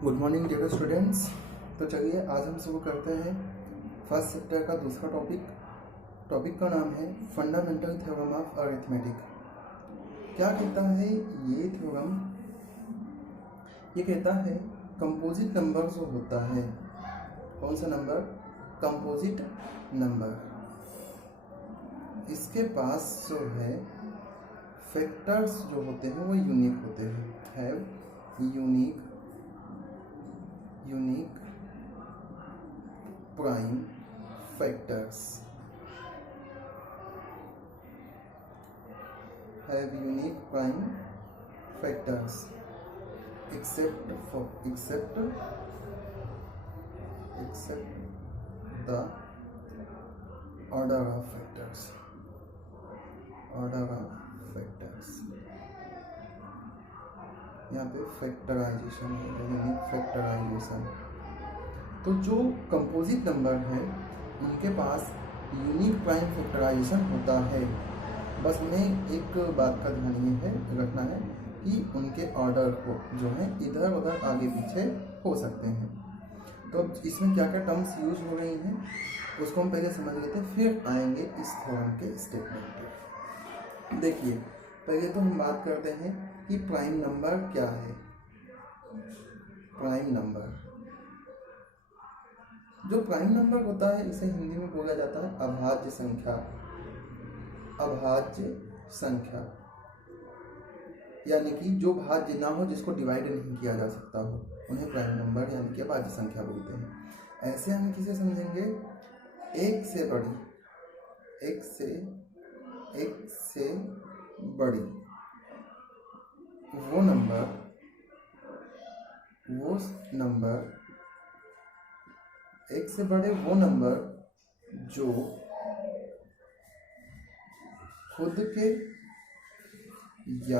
Good morning dear students. तो चलिए आज हम शुरू करते हैं फर्स्ट चैप्टर का दूसरा टॉपिक का नाम है फंडामेंटल थ्योरम ऑफ अरिथमेटिक। क्या कहता है ये थ्योरम? ये कहता है कंपोजिट नंबर जो होता है, कौन सा नंबर? कंपोजिट नंबर, इसके पास जो है फैक्टर्स जो होते हैं वो यूनिक होते हैं, have unique prime factors, have unique prime factors except the order of factors. यहाँ पे फैक्टराइजेशन है, यूनिक फैक्टराइजेशन। तो जो कंपोजिट नंबर है उनके पास यूनिक प्राइम फैक्टराइजेशन होता है। बस में एक बात का ध्यान ये है रखना है कि उनके ऑर्डर को जो है इधर उधर आगे पीछे हो सकते हैं। तो इसमें क्या क्या टर्म्स यूज हो रही हैं उसको हम पहले समझ लेते हैं, फिर आएंगे इस थ्योरम के स्टेटमेंट पे। देखिए, पहले तो हम बात करते हैं कि प्राइम नंबर क्या है। प्राइम नंबर, जो प्राइम नंबर होता है इसे हिंदी में बोला जाता है अभाज्य संख्या। अभाज्य संख्या यानी कि जो भाज्य ना हो, जिसको डिवाइड नहीं किया जा सकता हो, उन्हें प्राइम नंबर यानी कि अभाज्य संख्या बोलते हैं। ऐसे हम किसे समझेंगे? एक से बड़ी, एक से बड़ी वो नंबर, एक से बड़े वो नंबर जो खुद के या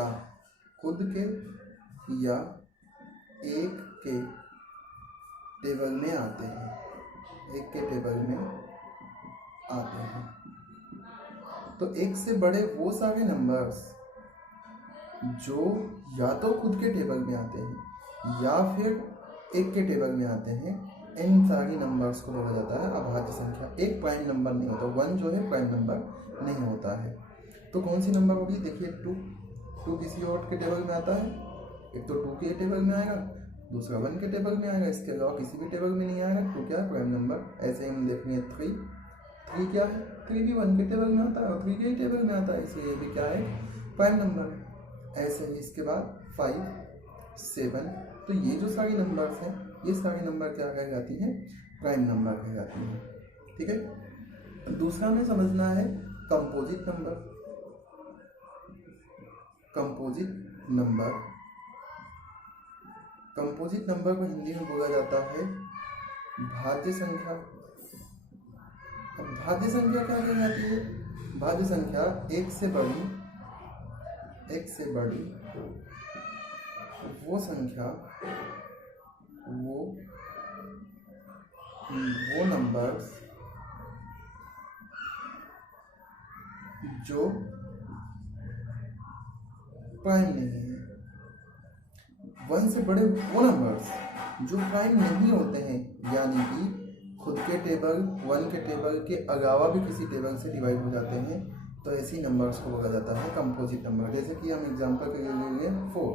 एक के टेबल में आते हैं, तो एक से बड़े वो सारे नंबर्स जो या तो खुद के टेबल में आते हैं या फिर एक के टेबल में आते हैं, इन सारी नंबर्स को बोला जाता है अभाज्य संख्या। एक प्राइम नंबर नहीं होता, वन जो है प्राइम नंबर नहीं होता है। तो कौन सी नंबर होगी? देखिए, टू किसी और के टेबल में आता है, एक तो टू के टेबल में आएगा, दूसरा वन के टेबल में आएगा, इसके अलावा किसी भी टेबल में नहीं आएगा, तो क्या है? Prime number. ऐसे ही हम देखेंगे थ्री क्या है? थ्री भी वन के टेबल में आता है और थ्री के ही टेबल में आता है, इसलिए ये भी क्या है? प्राइम नंबर है। ऐसे ही इसके बाद 5, 7, तो ये जो सारी नंबर्स हैं ये सारी नंबर क्या कहलाती हैं? प्राइम नंबर कहलाती हैं। ठीक है। दूसरा हमें समझना है कंपोजिट नंबर। कंपोजिट नंबर को हिंदी में बोला जाता है भाज्य संख्या। अब भाज्य संख्या क्या कहलाती है? भाज्य संख्या एक से बड़ी वो संख्या, वो नंबर्स जो प्राइम नहीं है। वन से बड़े वो नंबर्स जो प्राइम नहीं होते हैं, यानी कि खुद के टेबल, वन के टेबल के अलावा भी किसी टेबल से डिवाइड हो जाते हैं, तो ऐसी नंबर्स को बोला जाता है कंपोजिट नंबर। जैसे कि हम एग्जांपल के लिए ले लेंगे 4,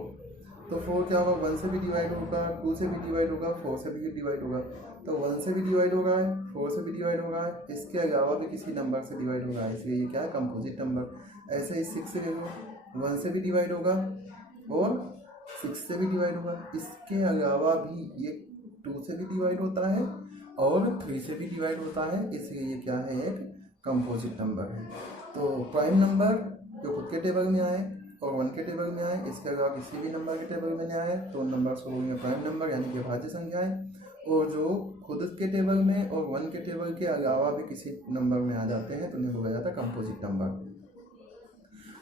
तो 4 क्या होगा? 1 से भी डिवाइड होगा, 2 से भी डिवाइड होगा, 4 से भी डिवाइड होगा। तो 1 से भी डिवाइड होगा है, 4 से भी डिवाइड होगा है, इसके अलावा भी किसी नंबर से डिवाइड होगा है, इसलिए ये क्या है? Composite number. ऐसे ही 6 से ले लो, 1 से भी डिवाइड होगा और 6 से भी डिवाइड होगा, इसके अलावा भी ये 2 से भी डिवाइड होता है और 3 से भी डिवाइड होता है, इसलिए ये क्या है? एक कंपोजिट नंबर है। तो प्राइम नंबर जो खुद के टेबल में आए और वन के टेबल में आए, इसके अलावा किसी भी नंबर के टेबल में नहीं आए, तो उन नंबर्स को बोलेंगे प्राइम नंबर यानी कि भाज्य संख्याएं। और जो खुद के टेबल में और वन के टेबल के अलावा भी किसी नंबर में आ जाते हैं तो उन्हें बोला जाता है कंपोजिट नंबर।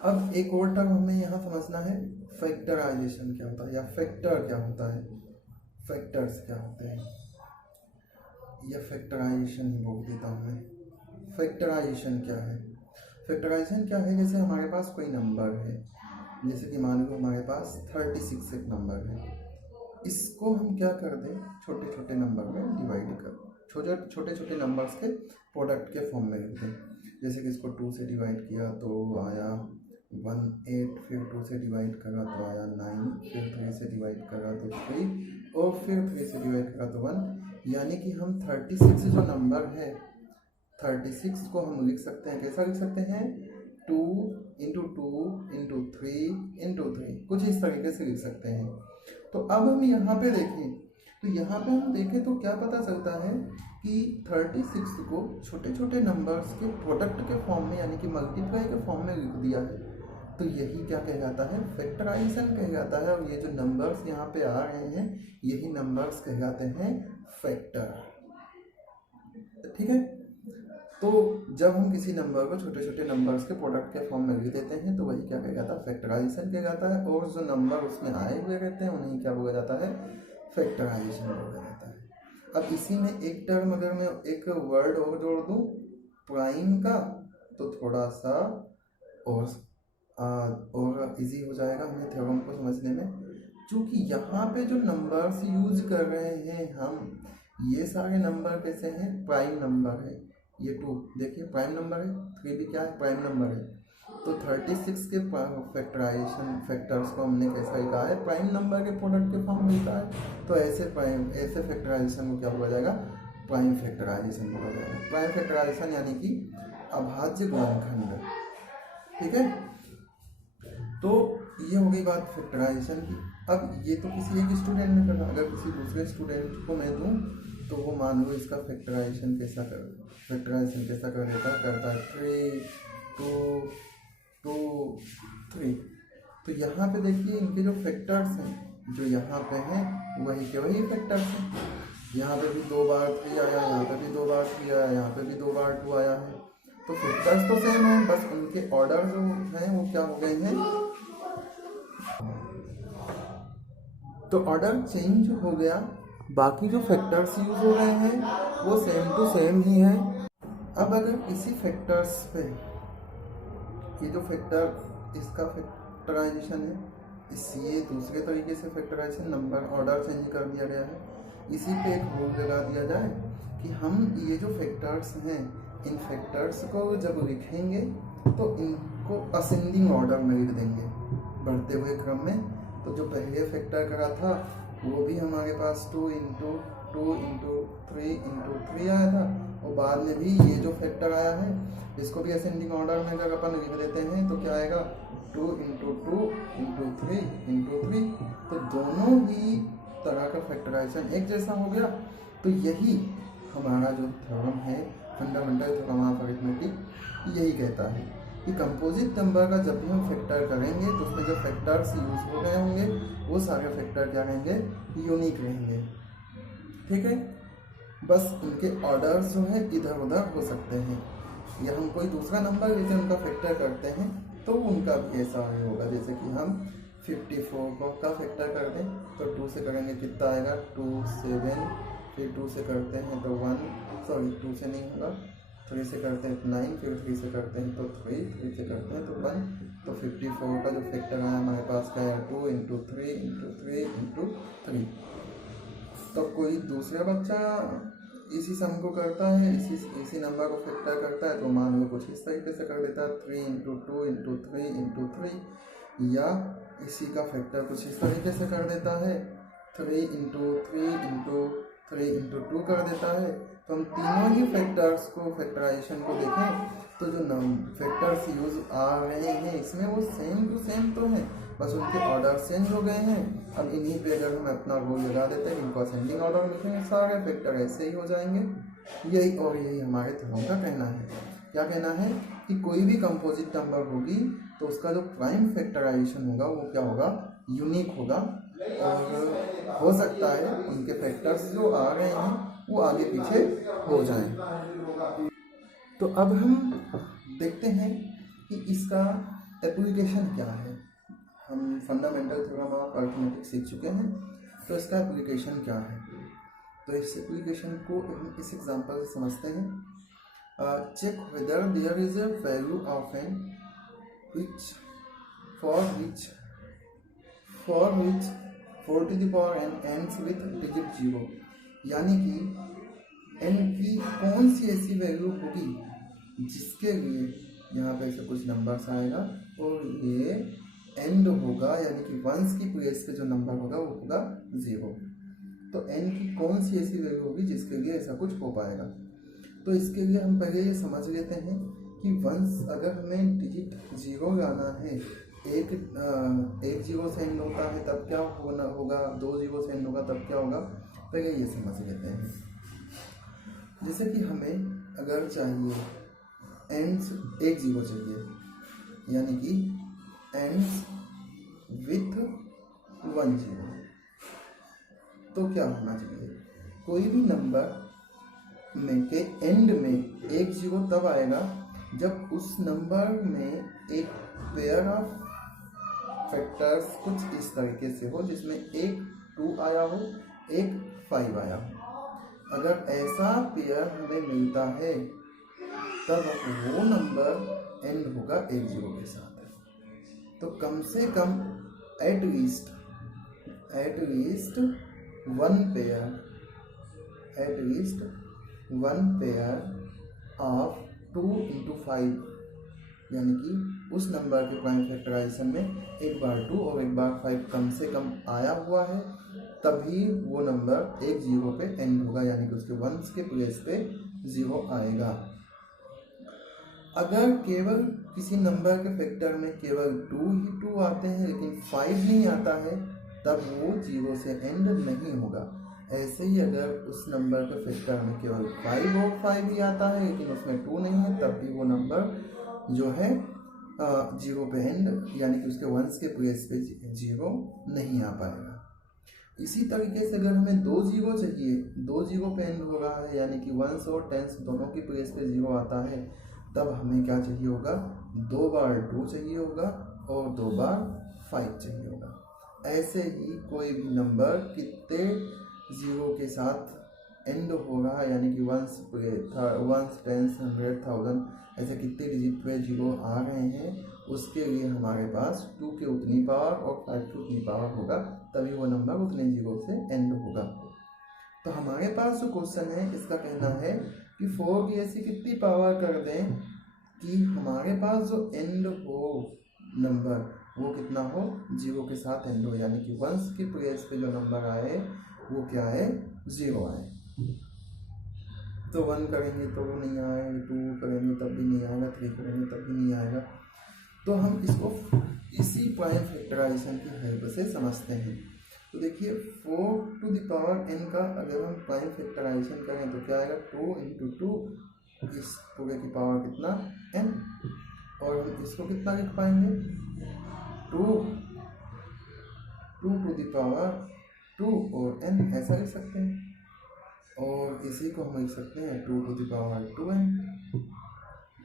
अब एक और टर्म हमें यहाँ समझना है, फैक्टराइजेशन क्या होता है या फैक्टर क्या होता है, फैक्टर्स क्या होते हैं, या फैक्टराइजेशन ही बोल देता हूँ मैं। फैक्टराइजेशन क्या है? फैक्टराइजेशन क्या है? जैसे हमारे पास कोई नंबर है, जैसे कि मान लो हमारे पास 36 एक नंबर है, इसको हम क्या कर दें, छोटे छोटे नंबर में डिवाइड कर, छोटे छोटे नंबर्स के प्रोडक्ट के फॉर्म में लिख दें। जैसे कि इसको 2 से डिवाइड किया तो आया 1 8, फिर 2 से डिवाइड करा तो आया 9, फिर 3 से डिवाइड करा तो 3, और फिर 3 से डिवाइड करा तो 1। यानी कि हम 36 जो नंबर है, 36 को हम लिख सकते हैं, कैसा लिख सकते हैं, 2 इंटू 2 इंटू 3 इंटू 3, कुछ इस तरीके से लिख सकते हैं। तो अब हम यहाँ पे देखें, तो यहाँ पे हम देखें तो क्या पता चलता है कि 36 को छोटे छोटे नंबर्स के प्रोडक्ट के फॉर्म में यानी कि मल्टीप्लाई के फॉर्म में लिख दिया है। तो यही क्या कह जाता है, फैक्टराइजेशन कह जाता है। और ये जो नंबर्स यहाँ पे आ रहे हैं यही नंबर्स कह जाते हैं फैक्टर। ठीक है, तो जब हम किसी नंबर को छोटे छोटे नंबर्स के प्रोडक्ट के फॉर्म में लिख देते हैं तो वही क्या कह जाता है, फैक्टराइजेशन कह जाता है। और जो नंबर उसमें आए हुए रहते हैं उन्हें क्या बोला जाता है, फैक्टराइजेशन बोला जाता है। अब इसी में एक टर्म अगर मैं एक वर्ड और जोड़ दूं प्राइम का, तो थोड़ा सा और इजी हो जाएगा हमें थ्योरम को समझने में। क्योंकि यहाँ पे जो नंबर्स यूज कर रहे हैं हम, ये सारे नंबर कैसे हैं, प्राइम नंबर है। ये 2 देखिए प्राइम नंबर है, 3 भी क्या है, प्राइम नंबर है। तो 36 के फैक्टराइजेशन फैक्टर्स को हमने कैसा लिखा है, प्राइम नंबर के प्रोडक्ट के फॉर्म में लिखा है। तो ऐसे फैक्टराइजेशन को क्या बोला जाएगा, प्राइम फैक्टराइजेशन बोला जाएगा। प्राइम फैक्टराइजेशन यानी कि अभाज्य गुणनखंड। ठीक है, तो ये हो गई बात फैक्टराइजेशन की। अब ये तो किसी एक स्टूडेंट ने करना, अगर किसी दूसरे स्टूडेंट को मैं दूं तो वो मान लो इसका फैक्टराइजेशन कैसा कर देता, करता है 3 2 2 3। तो यहाँ पे देखिए इनके जो फैक्टर्स हैं जो यहाँ पे हैं वही के वही फैक्टर्स हैं। यहाँ पे भी 2 बार 3 आया, यहाँ पे भी 2 बार 3 आया, यहाँ पे भी 2 बार 2 आया है। तो फैक्टर्स तो सेम है, बस उनके ऑर्डर जो हैं वो क्या हो गए हैं, तो ऑर्डर चेंज हो गया। बाकी जो फैक्टर्स यूज हो रहे हैं वो सेम टू सेम ही है। अब अगर इसी फैक्टर्स पे ये जो फैक्टर इसका फैक्टराइजेशन है, ये दूसरे तरीके से फैक्टराइजेशन नंबर ऑर्डर चेंज कर दिया गया है। इसी पे एक रूल लगा दिया जाए कि हम ये जो फैक्टर्स हैं इन फैक्टर्स को जब लिखेंगे तो इनको असेंडिंग ऑर्डर में लिख देंगे, बढ़ते हुए क्रम में। तो जो पहले फैक्टर करा था वो भी हमारे पास 2 इंटू 3 आया था, और बाद में भी ये जो फैक्टर आया है इसको भी असेंडिंग ऑर्डर में अगर अपन लिख देते हैं तो क्या आएगा, 2 इंटू 3 तो दोनों ही तरह का फैक्टराइजेशन एक जैसा हो गया। तो यही हमारा जो थ्योरम है, फंडामेंटल थ्योरम ऑफ अरिथमेटिक, यही कहता है कि कंपोजिट नंबर का जब भी हम फैक्टर करेंगे तो उसमें जो फैक्टर्स यूज हो रहे होंगे वो सारे फैक्टर क्या रहेंगे, यूनिक रहेंगे। ठीक है, बस उनके ऑर्डर्स जो है इधर उधर हो सकते हैं, या हम कोई दूसरा नंबर जैसे उनका फैक्टर करते हैं तो उनका भी ऐसा ही होगा। जैसे कि हम 54 का फैक्टर कर दें तो 2 से करेंगे कितना आएगा, 2 7, फिर 2 से करते हैं तो 1, सॉरी 2 से नहीं होगा, 3 से करते हैं तो 9, फिर 3 से करते हैं तो 3 से करते हैं तो 1। तो 54 का जो फैक्टर आया हमारे पास का है 2 इंटू 3 तो कोई दूसरा बच्चा इसी सम को करता है, इसी नंबर को फैक्टर करता है तो मान लो कुछ इस तरीके से कर देता है 3 इंटू 3, या इसी का फैक्टर कुछ इस तरीके से कर देता है 3 इंटू 2 कर देता है। तो हम तीनों ही फैक्टर्स को फैक्टराइजेशन को देखें तो जो फैक्टर्स यूज आ रहे हैं इसमें वो सेम टू सेम तो हैं, बस उनके ऑर्डर चेंज हो गए हैं। अब इन्हीं पे अगर हम अपना रूल लगा देते हैं, इनको असेंडिंग ऑर्डर में लिखेंगे, सारे फैक्टर ऐसे ही हो जाएंगे। यही हमारे थ्योरम का कहना है। क्या कहना है कि कोई भी कंपोजिट नंबर होगी तो उसका जो प्राइम फैक्टराइजेशन होगा वो क्या होगा, यूनिक होगा, और हो सकता है उनके फैक्टर्स जो आ रहे हैं वो आगे पीछे हो जाएं। तो अब हम देखते हैं कि इसका एप्लीकेशन क्या है। हम फंडामेंटल थ्योरम ऑफ अरिथमेटिक सीख चुके हैं, तो इसका एप्लीकेशन क्या है। तो इस एप्लीकेशन को हम इस एग्जांपल से समझते हैं। Check whether there is a value of n for which 4 to the power n ends with digit 0, यानी कि n की कौन सी ऐसी वैल्यू होगी जिसके लिए यहाँ पे ऐसे कुछ नंबर्स आएगा और ये एंड होगा, यानी कि वंस की प्लेस पे जो नंबर होगा वो होगा 0। तो n की कौन सी ऐसी वैल्यू होगी जिसके लिए ऐसा कुछ हो पाएगा। तो इसके लिए हम पहले ये समझ लेते हैं कि वंस अगर हमें डिजिट 0 लाना है, एक 0 से एंड होता है तब क्या होगा, 2 0 से एंड होगा तब क्या होगा, पहले ये समझ लेते हैं। जैसे कि हमें अगर चाहिए एंड्स 1 0 चाहिए, यानी कि एंड्स विथ 1 0, तो क्या होना चाहिए, कोई भी नंबर में के एंड में 1 0 तब आएगा जब उस नंबर में एक पेयर ऑफ फैक्टर्स कुछ इस तरीके से हो जिसमें एक 2 आया हो, एक 5 आया हो। अगर ऐसा पेयर हमें मिलता है तब वो नंबर एंड होगा 1 0 के साथ। तो कम से कम at least one pair of 2 into 5, यानी कि उस नंबर के प्राइम फैक्टराइजेशन में एक बार 2 और एक बार 5 कम से कम आया हुआ है, तभी वो नंबर 1 0 पे एंड होगा, यानी कि उसके वंस के प्लेस पे 0 आएगा। अगर केवल किसी नंबर के फैक्टर में केवल 2 ही 2 आते हैं लेकिन 5 नहीं आता है, तब वो 0 से एंड नहीं होगा। ऐसे ही अगर उस नंबर के फैक्टर में केवल 5 और 5 ही आता है लेकिन उसमें 2 नहीं है, तब भी वो नंबर जो है 0 पे एंड, यानी कि उसके वंस के प्लेस पे 0 नहीं आ पाएगा। इसी तरीके से अगर हमें 2 0 चाहिए, 2 0 पे एंड हो रहा है, यानी कि वंस और टेंस दोनों की प्लेस पे 0 आता है, तब हमें क्या चाहिए होगा, 2 बार 2 चाहिए होगा और 2 बार 5 चाहिए होगा। ऐसे ही कोई भी नंबर कितने 0 के साथ एंड हो रहा है, यानी कि वंस 10 100 1000 ऐसे कितने डिजिट पे 0 आ रहे हैं, उसके लिए हमारे पास 2 की उतनी पावर और 5 की उतनी पावर होगा, तभी वो नंबर उतने 0 से एंड होगा। तो हमारे पास जो क्वेश्चन है इसका कहना है कि 4 की ऐसी कितनी पावर कर दें कि हमारे पास जो एंड हो नंबर वो कितना हो, 0 के साथ एंड हो, यानी कि वंस की प्लेस पे जो नंबर आए वो क्या है, 0 आए। तो 1 करेंगे तो वो नहीं आएगा, 2 करेंगे तब भी नहीं आएगा, 3 करेंगे तब भी नहीं आएगा। तो हम इसको इसी प्राइम फैक्टराइजेशन की हेल्प से समझते हैं। तो देखिए 4 टू द पावर n का अगर हम प्राइम फैक्टराइजेशन करें तो क्या आएगा, 2 into 2, इस पूरे की पावर कितना n, और हम इसको कितना लिख पाएंगे, 2 टू द पावर 2 और n, ऐसा लिख सकते हैं। और इसी को हम लिख सकते हैं 2 टू द पावर 2n।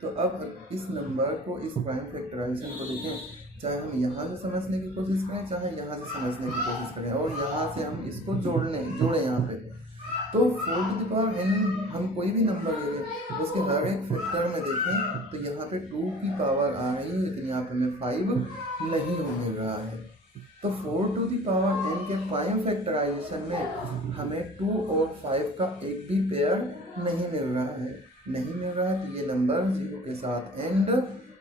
तो अब इस नंबर को, इस प्राइम फैक्टराइजेशन को देखें, चाहे हम यहाँ से समझने की कोशिश करें चाहे यहाँ से समझने की कोशिश करें, और यहाँ से हम इसको जोड़े यहाँ पे, तो 4 टू द पावर n हम कोई भी नंबर ले लें उसके हर एक फैक्टर में देखें तो यहाँ पे 2 की पावर आ रही है, लेकिन यहाँ पे हमें 5 नहीं हो रहा है। तो 4 टू द पावर n के प्राइम फैक्टराइजेशन में हमें 2 और 5 का एक भी पेयर नहीं मिल रहा है, तो ये नंबर 0 के साथ एंड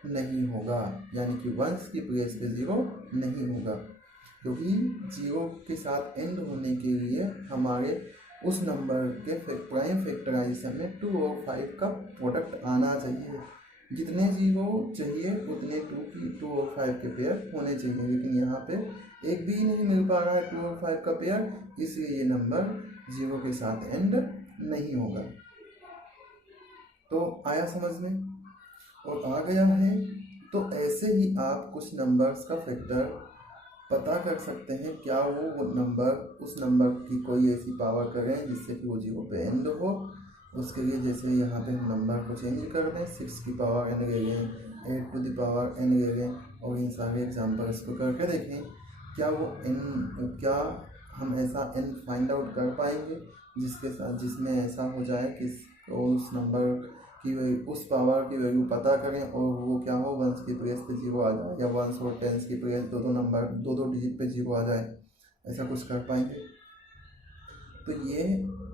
नहीं होगा, यानी कि वंस की प्लेस पे 0 नहीं होगा, क्योंकि 0 के साथ एंड होने के लिए हमारे उस नंबर के प्राइम फैक्टराइजेशन में 2 और 5 का प्रोडक्ट आना चाहिए। जितने 0 चाहिए उतने 2 और 5 के पेयर होने चाहिए, लेकिन यहाँ पे एक भी नहीं मिल पा रहा है 2 और 5 का पेयर, इसलिए ये नंबर 0 के साथ एंड नहीं होगा। तो आया समझ में, और आ गया है। तो ऐसे ही आप कुछ नंबर्स का फैक्टर पता कर सकते हैं, क्या वो नंबर उस नंबर की कोई ऐसी पावर करें जिससे कि वो 0 पे एंड हो। उसके लिए जैसे यहाँ पे हम नंबर को चेंज कर दें, 6 की पावर n ले लें, 8 टू द पावर n ले लें, और इन सारे एग्जाम्पल्स को करके देखें क्या हम ऐसा n फाइंड आउट कर पाएंगे जिसमें ऐसा हो जाए कि उस नंबर की उस पावर की वैल्यू पता करें और वो क्या हो, वंस की प्लेस पे 0 आ जाए, या वंस और टेंस की प्लेस दो डिजिट पे 0 आ जाए। ऐसा कुछ कर पाएंगे? तो ये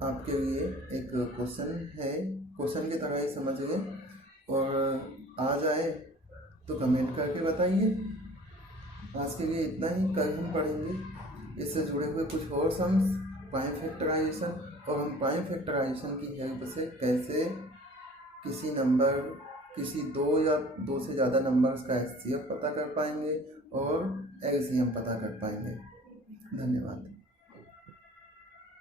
आपके लिए एक क्वेश्चन है, क्वेश्चन की तरह ही समझिए, और आ जाए तो कमेंट करके बताइए। आज के लिए इतना ही। कल हम पढ़ेंगे इससे जुड़े हुए कुछ और सम्स, प्राइम फैक्टराइजेशन, और हम प्राइम फैक्टराइजेशन की हेल्प से कैसे किसी नंबर, किसी दो या दो से ज़्यादा नंबर्स का एचसीएफ पता कर पाएंगे और एलसीएम पता कर पाएंगे। धन्यवाद।